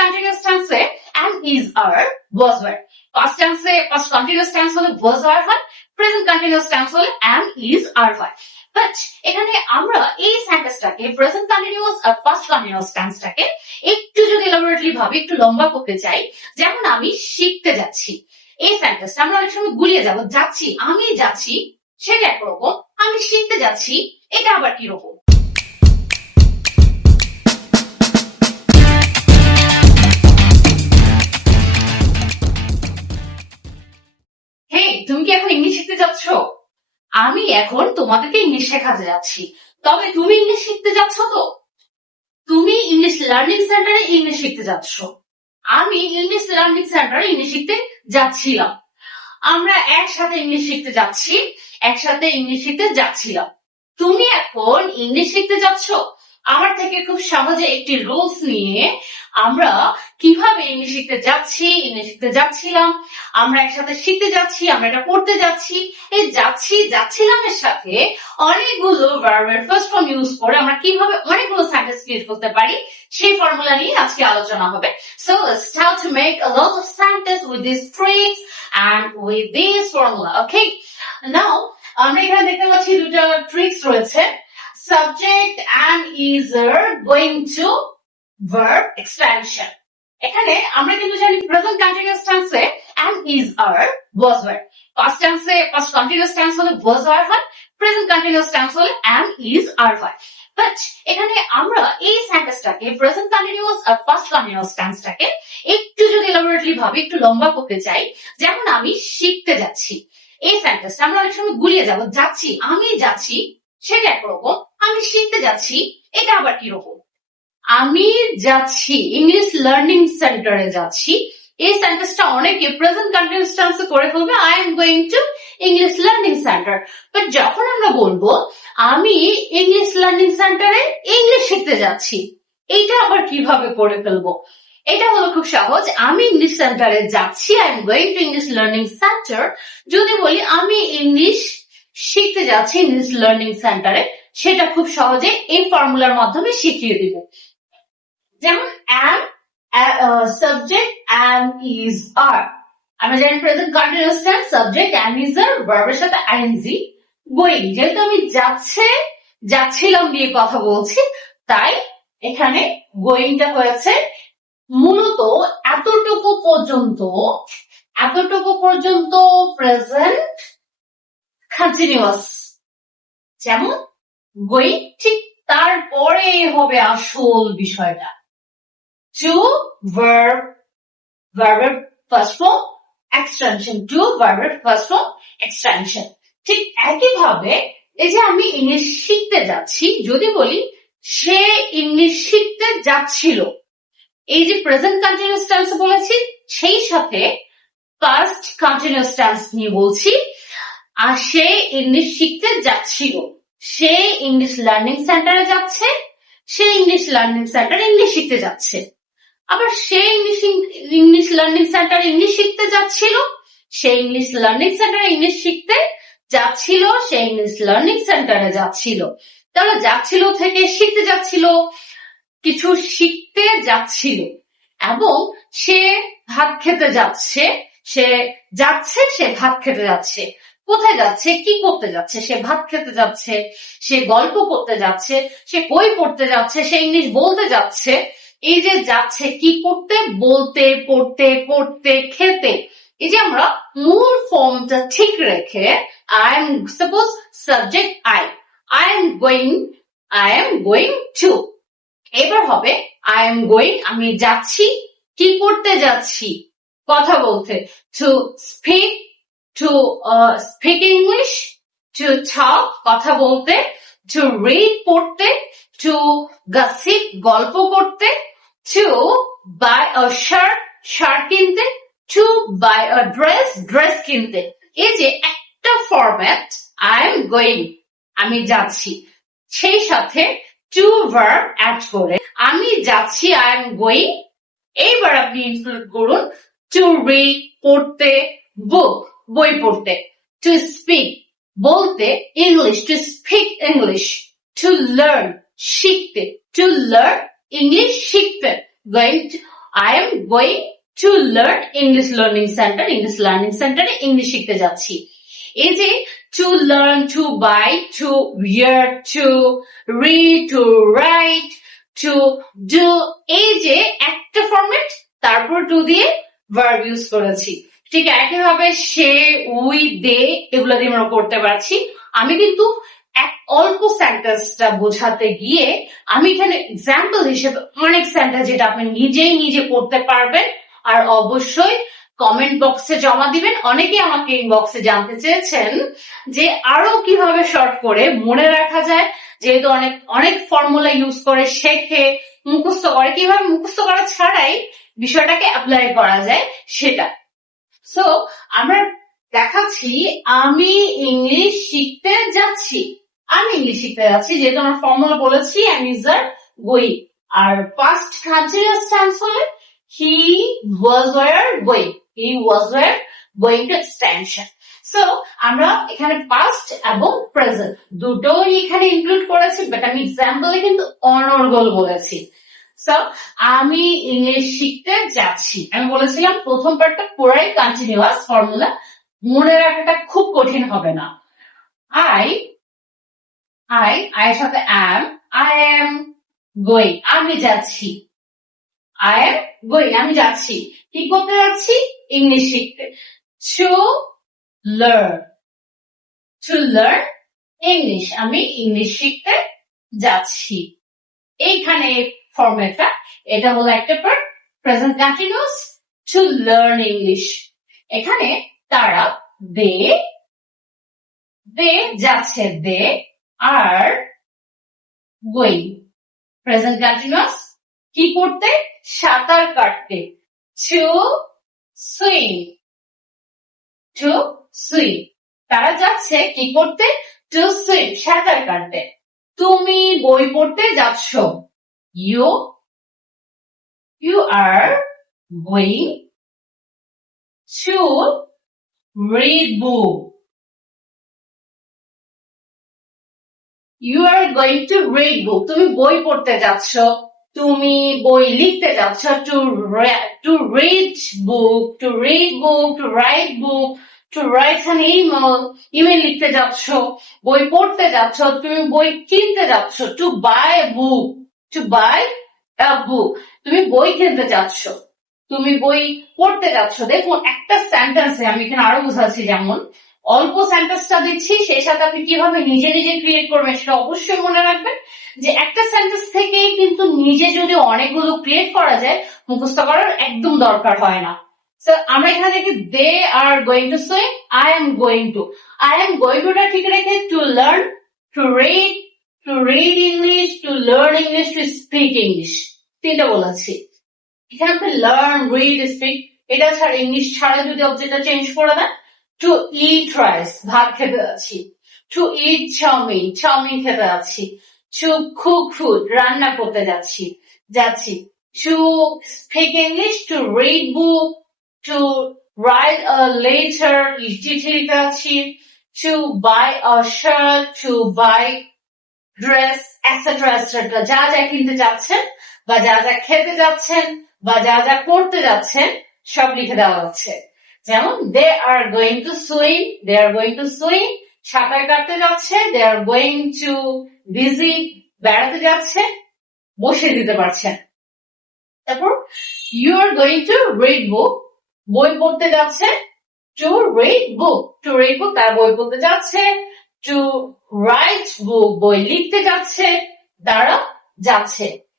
Continuous টেন্সে am is are was were. Past টেন্সে past continuous tense হলে was are হয় প্রেজেন্ট কন্টিনিউয়াস টেন্স হলে am is are হয়। বাট এখানে আমরা এই সেন্টেন্সটাকে প্রেজেন্ট কন্টিনিউয়াস আর পাস্ট কন্টিনিউয়াস টেন্সটাকে একটু যদি এলাবোরেটলি ভাবে, একটু লম্বা করতে চাই, যেমন আমি শিখতে যাচ্ছি। এই সেন্টেন্সটা আমরা অনেক সময় গুলিয়ে যাব, যাচ্ছি, আমি যাচ্ছি, সেটা একরকম, আমি শিখতে যাচ্ছি, এটা আবার কি তুমি কি এখন ইংলিশ শিখতে যাচ্ছ? আমি এখন তোমাদেরকে ইংলিশ শেখাতে যাচ্ছি। তবে তুমি ইংলিশ শিখতে যাচ্ছ তো? তুমি ইংলিশ লার্নিং সেন্টারে ইংলিশ শিখতে যাচ্ছ। আমি ইংলিশ লার্নিং সেন্টারে ইংলিশ শিখতে যাচ্ছিলাম। আমরা একসাথে ইংলিশ শিখতে যাচ্ছি, একসাথে ইংলিশ শিখতে যাচ্ছিলাম। তুমি এখন ইংলিশ শিখতে যাচ্ছ? আমার থেকে খুব সহজে একটি রুলস নিয়ে আমরা কীভাবে ইংলিশ শিখতে যাচ্ছি, ইংলিশ শিখতে যাচ্ছিলাম, আমরা একসাথে শিখতে যাচ্ছি, আমরা এটা পড়তে যাচ্ছি, এই যাচ্ছি যাচ্ছিলাম এর সাথে অনেকগুলো ভার্বের ফার্স্ট ফর্ম ইউজ করে আমরা কীভাবে অনেকগুলো সেন্টেন্স ক্রিয়েট করতে পারি, সেই ফর্মুলা নিয়ে আজকে আলোচনা হবে। So start to make a lot of sentence with these tricks and with this formula, okay? Now, আমরা এখানে দেখতে পাচ্ছি দুটো ট্রিক্স রয়েছে। Subject is are going to verb expansion. এখানে আমরা কিন্তু জানি প্রেজেন্ট কন্টিনিউয়াস টেন্সে am is are was were past টেন্সে পাস্ট কন্টিনিউয়াস টেন্স হলে was are হয় প্রেজেন্ট কন্টিনিউয়াস টেন্স হলে am is are হয়. বাট এখানে আমরা এই সেন্টেন্সটাকে প্রেজেন্ট কন্টিনিউয়াস আর পাস্ট কন্টিনিউয়াস টেন্সটাকে একটু যদি এলাবোরেটলি ভাবে, একটু লম্বা করতে চাই, যেমন আমি শিখতে যাচ্ছি। এই সেন্টেন্সটা আমরা অনেক সময় গুলিয়ে যাব, যাচ্ছি, আমি যাচ্ছি, সেটা একরকম আমি শিখতে যাচ্ছি, এটা আবার কি রকম? আমি যাচ্ছি ইংলিশ লার্নিং সেন্টারে যাচ্ছি, এই সেন্টেন্সটা অনেকে প্রেজেন্ট কন্টিনিউয়াস টেন্সে করে ফেলবে I am going to English learning centre but যখন আমরা বলব, আমি ইংলিশ লার্নিং সেন্টারে ইংলিশ শিখতে যাচ্ছি, এইটা আবার কীভাবে করে ফেলব? এটা হলো খুব সহজ, আমি ইংলিশ সেন্টারে যাচ্ছি I am going to English learning centre যদি বলি আমি ইংলিশ শিখতে যাচ্ছি ইংলিশ লার্নিং সেন্টারে সেটা খুব সহজে এই ফর্মুলার মাধ্যমে শিখিয়ে দিব। যেমন am subject am is are আমরা জানি present continuous tense subject am is are ভার্বের সাথে ing গোয়িং যেহেতু আমি যাচ্ছে, যাচ্ছিলাম দিয়ে কথা বলছি, তাই এখানে গোয়িংটা হয়েছে মূলত এতটুকু পর্যন্ত এতটুকু পর্যন্ত প্রেজেন্ট কন্টিনিউয়াস যেমন গোয়িং ঠিক তারপরে হবে আসল বিষয়টা। টু verb ভার্বের ফার্স্ট ফর্ম এক্সটেনশন টু ভার্বের ফার্স্ট ফর্ম এক্সটেনশন ঠিক একইভাবে এই যে আমি ইংলিশ শিখতে যাচ্ছি, যদি বলি সে ইংলিশ শিখতে যাচ্ছিল। এই যে প্রেজেন্ট কন্টিনিউয়াস টেন্স বলেছি, সেই সাথে পাস্ট কন্টিনিউয়াস টেন্স নিয়ে বলছি, আর সে ইংলিশ শিখতে যাচ্ছিল। সে ইংলিশ লার্নিং সেন্টারে যাচ্ছে, সে ইংলিশ লার্নিং সেন্টারে ইংলিশ শিখতে যাচ্ছে। আবার সে ইংলিশ ইংলিশ লার্নিং সেন্টারে ইংলিশ শিখতে যাচ্ছিল, সে ইংলিশ লার্নিং সেন্টারে ইংলিশ শিখতে যাচ্ছিল, সে ইংলিশ লার্নিং সেন্টারে যাচ্ছিল। তাহলে যাচ্ছিল থেকে শিখতে যাচ্ছিল, কিছু শিখতে যাচ্ছিল। এবং সে ভাত খেতে যাচ্ছে, সে যাচ্ছে, সে ভাত খেতে যাচ্ছে। কোথায় যাচ্ছে, কি করতে যাচ্ছে, সে ভাত খেতে যাচ্ছে, সে গল্প করতে যাচ্ছে, সে বই পড়তে যাচ্ছে, সে ইংলিশ বলতে যাচ্ছে, এই যে যাচ্ছে, কি করতে, বলতে, পড়তে করতে খেতে, এই যে আমরা মূল ফর্মটা ঠিক রেখে I am suppose subject I I am going I am going to এবার হবে আই এম গোয়িং আমি যাচ্ছি, কি করতে যাচ্ছি, কথা বলতে to speak to speak English to talk কথা বলতে টু রিড পড়তে টু গাসিপ গল্প করতে to buy a shirt shirt কিনতে to buy a dress dress কিনতে। এই যে একটা ফরম্যাট আই এম গোয়িং আমি যাচ্ছি। সেই সাথে টু ভার্ব অ্যাড করে, আমি যাচ্ছি আই এম গোয়িং এইবার আপনি ইনক্লুড করুন টু রিড পড়তে বুক বই পড়তে। টু স্পিক বলতে English to speak English to learn শিখতে। টু লার্ন ইংলিশ শিখতে। Going I am going to learn English learning centre English learning সেন্টারে ইংলিশ শিখতে যাচ্ছি। এই যে to learn to buy to hear to read to write to do এই যে একটা ফরম্যাট তারপর টু দিয়ে ভার্ব ইউজ করেছি। ঠিক একইভাবে সে, উই, দে এগুলো দিয়ে আমরা করতে পারছি। আমি কিন্তু এক অল্প সেন্টেন্সটা বোঝাতে গিয়ে আমি এখানে এক্সাম্পল হিসেবে অনেক সেন্টেন্স যেটা আপনি নিজেই নিজে করতে পারবেন। আর অবশ্যই কমেন্ট বক্সে জমা দিবেন। অনেকে আমাকে ইনবক্সে জানতে চেয়েছেন যে আরও কীভাবে শর্ট করে মনে রাখা যায়। যেহেতু অনেক অনেক ফর্মুলা ইউজ করে, শেখে, মুখস্থ করে। কীভাবে মুখস্থ করা ছাড়াই বিষয়টাকে অ্যাপ্লাই করা যায় সেটা। সো আমরা দেখাচ্ছি, আমি ইংলিশ শিখতে যাচ্ছি। আমি ইংলিশ শিখতে যাচ্ছি, যেহেতু আমরা ফর্মুলা বলেছি ইজ আর গোয়িং আর পাস্ট কন্টিনিউয়াস টেন্স হলে he was were going he was were going to extension so আমরা এখানে পাস্ট এবং প্রেজেন্ট দুটোই এখানে ইনক্লুড করেছি বাট আমি এক্সাম্পলে কিন্তু অনর্গল বলেছি। আমি ইংলিশ শিখতে যাচ্ছি। আমি বলেছিলাম, প্রথম পার্টটা পুরাই কন্টিনিউয়াস ফর্মুলা মনে রাখাটা খুব কঠিন হবে না। আই আই আয়ের সাথে অ্যাম আই এম গোয়িং আমি যাচ্ছি। আই এম গোয়িং আমি যাচ্ছি। কি করতে যাচ্ছি? ইংলিশ শিখতে। To learn to learn English আমি ইংলিশ শিখতে যাচ্ছি। এইখানে ফর্মেটটা এটা হলো একটা part present continuous to learn English এখানে তারা দে দে যাচ্ছে they, are going present continuous কি করতে? সাঁতার কাটতে। টু সুইম টু সুইম তারা যাচ্ছে কি করতে? টু সুইম সাঁতার কাটতে। তুমি বই পড়তে যাচ্ছ। You you are going to read book. You are going to read book. তুমি বই পড়তে যাচ্ছ, তুমি বই লিখতে যাচ্ছ to to read book to read book to write book to write an email email লিখতে যাচ্ছ, বই পড়তে যাচ্ছ, তুমি বই কিনতে যাচ্ছ to buy book to buy a book তুমি বই কিনতে যাচ্ছ তুমি বই পড়তে যাচ্ছ দেখুন, একটা সেন্টেন্সে আমি এখানে আরও বুঝাচ্ছি যেমন, অল্প সেন্টেন্সটা দিচ্ছি, সেই সাথে আপনি কীভাবে নিজে নিজে ক্রিয়েট করবেন সেটা অবশ্যই মনে রাখবেন যে একটা সেন্টেন্স থেকেই কিন্তু নিজে যদি অনেকগুলো ক্রিয়েট করা যায়, মুখস্থ করার একদম দরকার হয় না। আমরা এখানে দেখি they are going to swim I am going to I am going টুটা ঠিক রেখে to learn to read to read English to learn English to speak English তিনটা বলেছি এখানে লার্ন রিড স্পিক এটা ছাড়া ইংলিশ ছাড়া যদি অবজেক্টটা চেঞ্জ করে দেন টু ইট রাইস ভাত খেতে যাচ্ছি। টু ইট চাউমিন চাউমিন খেতে যাচ্ছি। টু কুক ফুড রান্না করতে যাচ্ছি যাচ্ছি। To speak English to read book to write a letter চিঠি লিখতে যাচ্ছি। To buy a shirt to buy dress etcetera etcetera যা যা কিনতে যাচ্ছেন বা যা যা খেতে যাচ্ছেন বা যা যা করতে যাচ্ছেন, সব লিখে দেওয়া হচ্ছে। যেমন they are going to swim they are going to swim সাঁতার কাটতে যাচ্ছে দে আর গোয়িং টু বিজি বেড়াতে যাচ্ছে বসে দিতে পারছেন। তারপর you are going to read book বই পড়তে যাচ্ছে to read book to read book তার বই পড়তে যাচ্ছে টু রাইট বই লিখতে যাচ্ছে দ্বারা যাচ্ছে।